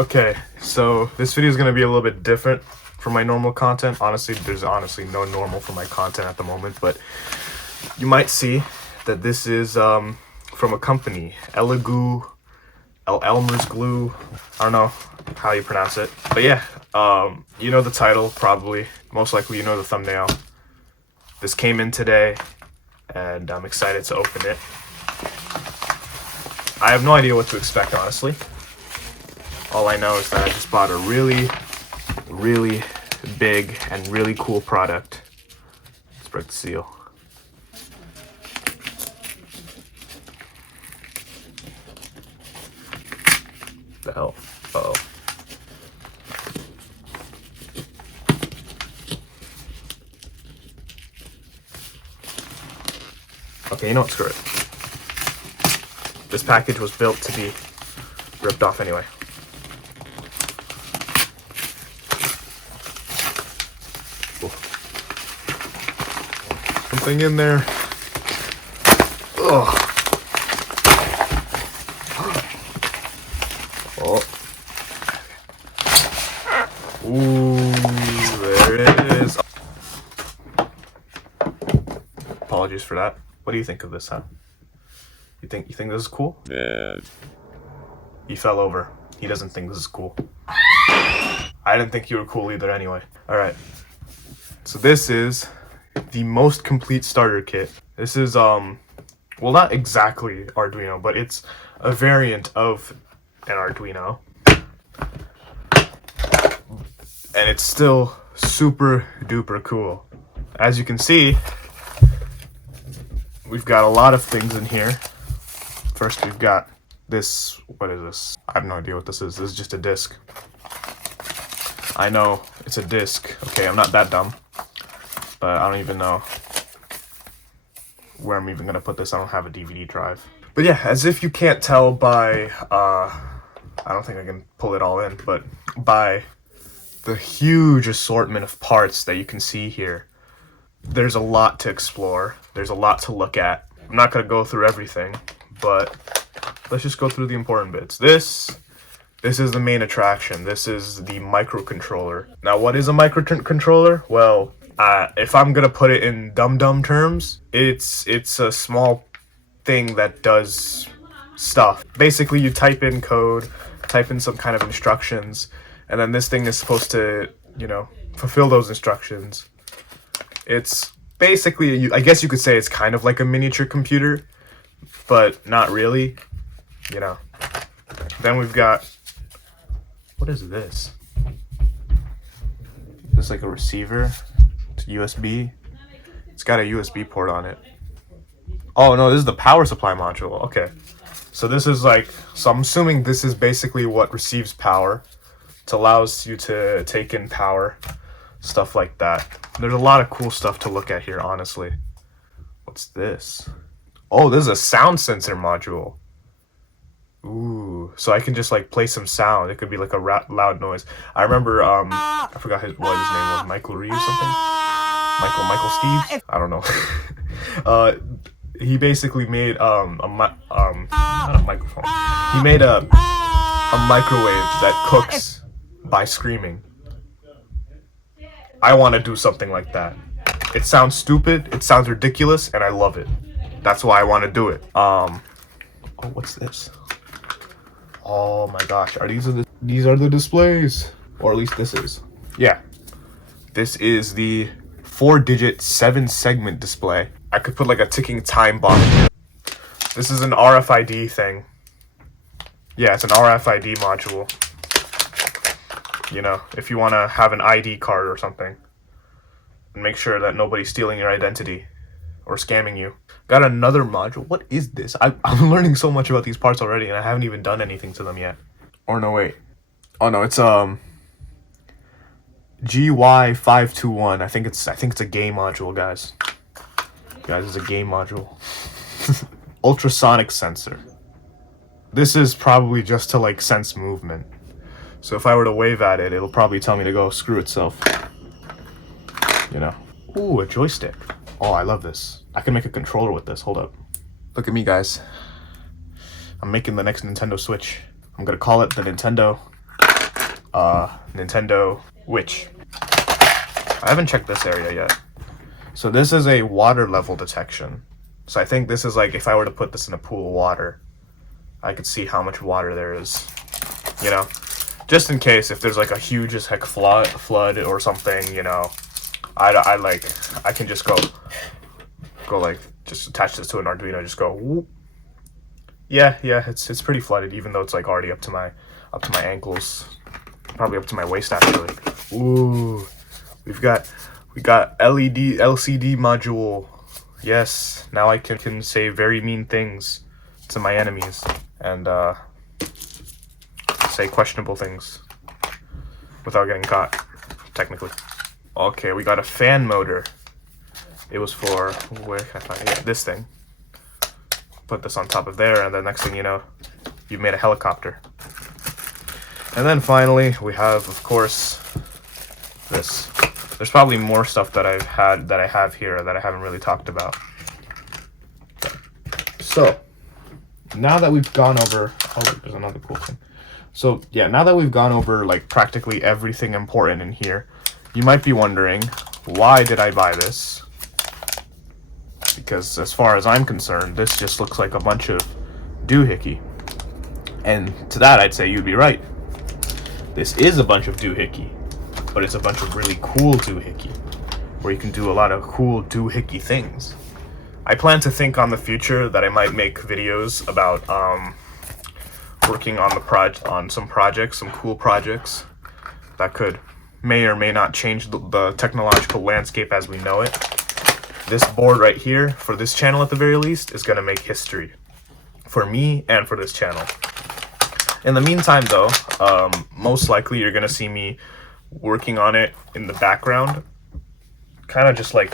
Okay, so this video is going to be a little bit different from my normal content. Honestly, there's no normal for my content at the moment, but you might see that this is from a company, Elmer's Glue. I don't know how you pronounce it, but yeah, you know the title probably. Most likely you know the thumbnail. This came in today, and I'm excited to open it. I have no idea what to expect, honestly. All I know is that I just bought a really, really big and really cool product. Let's break the seal. The hell? Uh-oh. Okay, you know what? Screw it. This package was built to be ripped off anyway. Something in there. Ugh. Oh. Ooh, there it is. Apologies for that. What do you think of this, huh? You think this is cool? Yeah. He fell over. He doesn't think this is cool. I didn't think you were cool either anyway. Alright. So this is the most complete starter kit. This is well, not exactly Arduino, but it's a variant of an Arduino. And it's still super duper cool. As you can see, we've got a lot of things in here. First, we've got this. What is this? I have no idea what this is. This is just a disc. I know it's a disc. Okay, I'm not that dumb. But I don't even know where I'm even going to put this. I don't have a DVD drive. But yeah, as if you can't tell by, I don't think I can pull it all in, but by the huge assortment of parts that you can see here, there's a lot to explore. There's a lot to look at. I'm not going to go through everything, but let's just go through the important bits. This is the main attraction. This is the microcontroller. Now, what is a microcontroller? Well, if I'm gonna put it in dumb terms, it's a small thing that does stuff. Basically, you type in code, type in some kind of instructions, and then this thing is supposed to, you know, fulfill those instructions. It's basically, I guess you could say it's kind of like a miniature computer, but not really, you know. Then we've got, what is this? It's like a receiver. It's USB. It's got a USB port on it. Oh no, this is the power supply module. Okay. So this is like, so I'm assuming this is basically what receives power. It allows you to take in power, stuff like that. There's a lot of cool stuff to look at here, honestly. What's this? Oh, this is a sound sensor module. Ooh, so I can just like play some sound. It could be like a loud noise. I remember, I forgot what his name was, Michael Reeves something? Michael Steve? I don't know. He basically made, not a microphone. He made a microwave that cooks by screaming. I want to do something like that. It sounds stupid, it sounds ridiculous, and I love it. That's why I want to do it. Oh, what's this? Oh my gosh, these are the displays, or at least this is. Yeah, this is the 4-digit 7-segment display. I could put like a ticking time bomb in here. This is an RFID thing. Yeah, it's an RFID module. You know, if you want to have an ID card or something, and make sure that nobody's stealing your identity or scamming you. Got another module. What is this? I'm learning so much about these parts already, and I haven't even done anything to them yet. Or no, wait. Oh no, it's GY521. I think it's a game module, guys. Guys, it's a game module. Ultrasonic sensor. This is probably just to like sense movement. So if I were to wave at it, it'll probably tell me to go screw itself. You know. Ooh, a joystick. Oh, I love this. I can make a controller with this. Hold up. Look at me, guys. I'm making the next Nintendo Switch. I'm gonna call it the Nintendo Nintendo Switch. I haven't checked this area yet. So this is a water level detection. So I think this is like if I were to put this in a pool of water, I could see how much water there is, you know, just in case if there's like a huge as heck flood or something, you know, I can just go like just attach this to an Arduino, just go whoop. Yeah, it's pretty flooded, even though it's like already up to my ankles, probably up to my waist actually. Ooh, we got LCD module. Yes, now I can say very mean things to my enemies and say questionable things without getting caught, technically. Okay, we got a fan motor. It was for, where can I find it? Yeah, this thing. Put this on top of there, and the next thing you know, you've made a helicopter. And then finally, we have, of course, this. There's probably more stuff that I have here that I haven't really talked about. So, now that we've gone over, oh, there's another cool thing. So yeah, now that we've gone over like practically everything important in here, you might be wondering, why did I buy this? Because as far as I'm concerned, this just looks like a bunch of doohickey. And to that, I'd say you'd be right. This is a bunch of doohickey, but it's a bunch of really cool doohickey, where you can do a lot of cool doohickey things. I plan to think on the future that I might make videos about working on some projects, some cool projects that may or may not change the technological landscape as we know it. This board right here, for this channel at the very least, is going to make history for me and for this channel. In the meantime though, most likely you're going to see me working on it in the background, kind of just like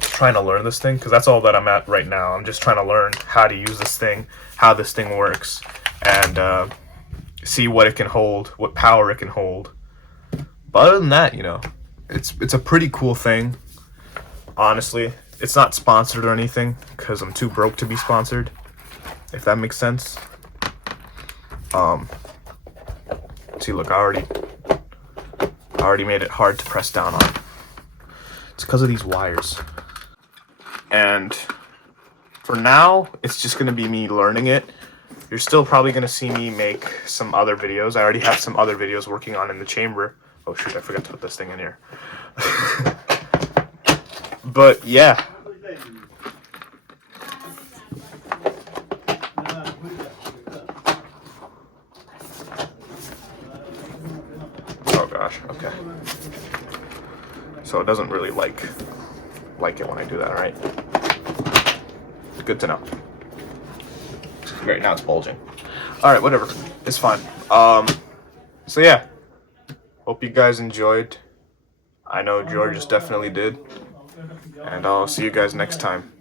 trying to learn this thing, because that's all that I'm at right now. I'm just trying to learn how to use this thing, how this thing works, and see what it can hold, what power it can hold. But other than that, you know, it's a pretty cool thing. Honestly, it's not sponsored or anything, because I'm too broke to be sponsored, if that makes sense. See, look, I already made it hard to press down on. It's because of these wires. And for now, it's just going to be me learning it. You're still probably going to see me make some other videos. I already have some other videos working on in the chamber. Oh shoot, I forgot to put this thing in here. But yeah. Oh gosh, okay. So it doesn't really like it when I do that, right? Good to know. Great, now it's bulging. Alright, whatever. It's fine. So yeah. Hope you guys enjoyed. I know George definitely did. And I'll see you guys next time.